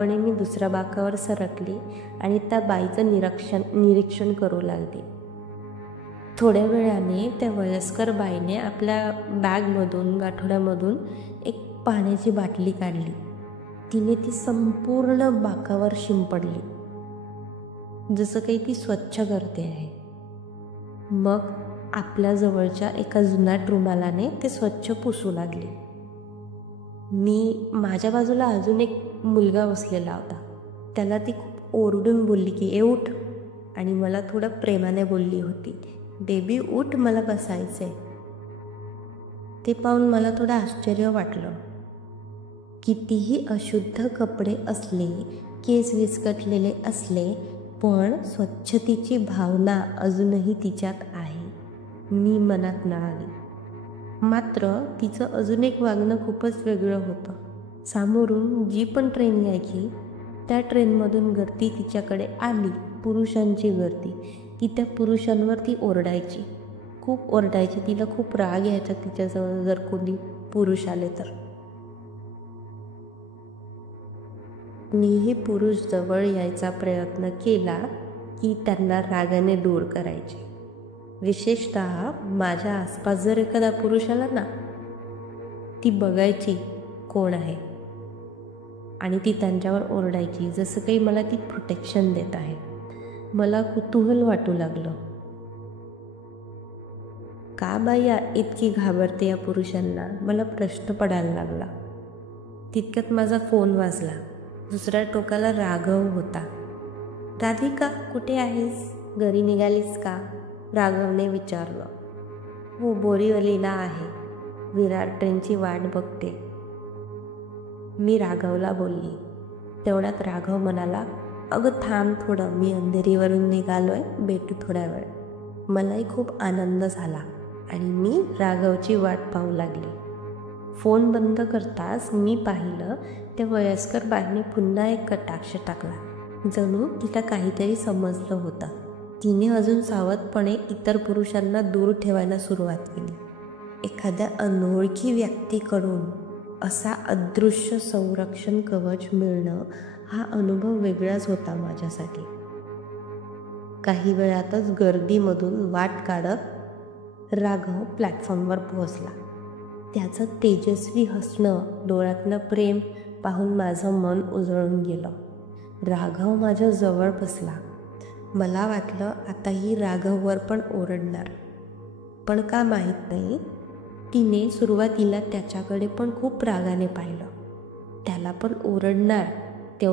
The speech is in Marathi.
आणि मी दुसऱ्या बाकावर सरकली आणि त्या बाईचं निरीक्षण करू लागले. थोड्या वेळाने त्या वयस्कर बाईने आपल्या बॅगमधून गाठोड्यामधून एक पाण्याची बाटली काढली. तिने ती संपूर्ण बाकावर शिंपडली, जसं काही ती स्वच्छ करते आहे. मग आपल्या जवळच्या एका जुनाट रुमालाने ते स्वच्छ पुसू लागली. माझ्या बाजूला अजून एक मुलगा बसलेला होता. त्याला ती खूप ओरडून बोलली की ए उठ, आणि मला थोडं प्रेमाने बोलली होती, बेबी उठ, मला बसायचंय. ते पाहून मला थोडं आश्चर्य वाटलं. कितीही अशुद्ध कपडे असले, केस विस्कटलेले असले, पण स्वच्छतेची भावना अजूनही तिच्यात आहे, मी मनात म्हणाली. मात्र तिचं अजून एक वागणं खूपच वेगळं होतं. समोरून जी पण ट्रेन यायची त्या ट्रेनमधून गर्दी तिच्याकडे आली, पुरुषांची गर्दी, ती त्या पुरुषांवर ती ओरडायची, खूप ओरडायची. तिला खूप राग यायचा तिच्याजवळ जर कोणी पुरुष आले तर. मीही पुरुष जवळ यायचा प्रयत्न केला की त्यांना रागाने दूर करायचे. विशेषतः माझ्या आसपास जर एखादा पुरुष आला ना, ती बघायची कोण आहे आणि ती त्यांच्यावर ओरडायची, जसं काही मला ती प्रोटेक्शन देत आहे. मला कुतूहल वाटू लागलं, का बाई इतकी घाबरते या पुरुषांना. मला प्रश्न पडायला लागला. तितक्यात माझा फोन वाजला. दुसऱ्या टोकाला राघव होता. राधिका कुठे आहेस, घरी निघालीस का, राघवने विचारलं. हो, बोरीवलीला आहे, विरार ट्रेनची वाट बघते, मी राघवला बोलली. तेवढ्यात राघव म्हणाला, अगं थांब थोडं, मी अंधेरीवरून निघालोय, भेटू थोड्या वेळ. मलाही खूप आनंद झाला आणि मी राघवची वाट पाहू लागली. फोन बंद करताच मी पाहिलं त्या वयस्कर बाईने पुन्हा एक कटाक्ष टाकला. जणू तिला काहीतरी समजलं होतं. तिने अजून सावधपणे इतर पुरुषांना दूर ठेवायला सुरुवात केली. एखाद्या अनोळखी व्यक्तीकडून असा अदृश्य संरक्षण कवच मिळणं हा अनुभव वेगळाच होता माझ्यासाठी. काही वेळातच गर्दीमधून वाट काढत राघव प्लॅटफॉर्मवर पोहोचला. त्याचं तेजस्वी हसणं, डोळ्यातलं प्रेम पाहून माझं मन उजळून गेलं. राघव माझ्या जवळ बसला. मला वाटलं आता ही राघववर पण ओरडणार, पण का माहीत नाही, तिने सुरुवातीला त्याच्याकडे पण खूप रागाने पाहिलं. त्याला पण ओरडणार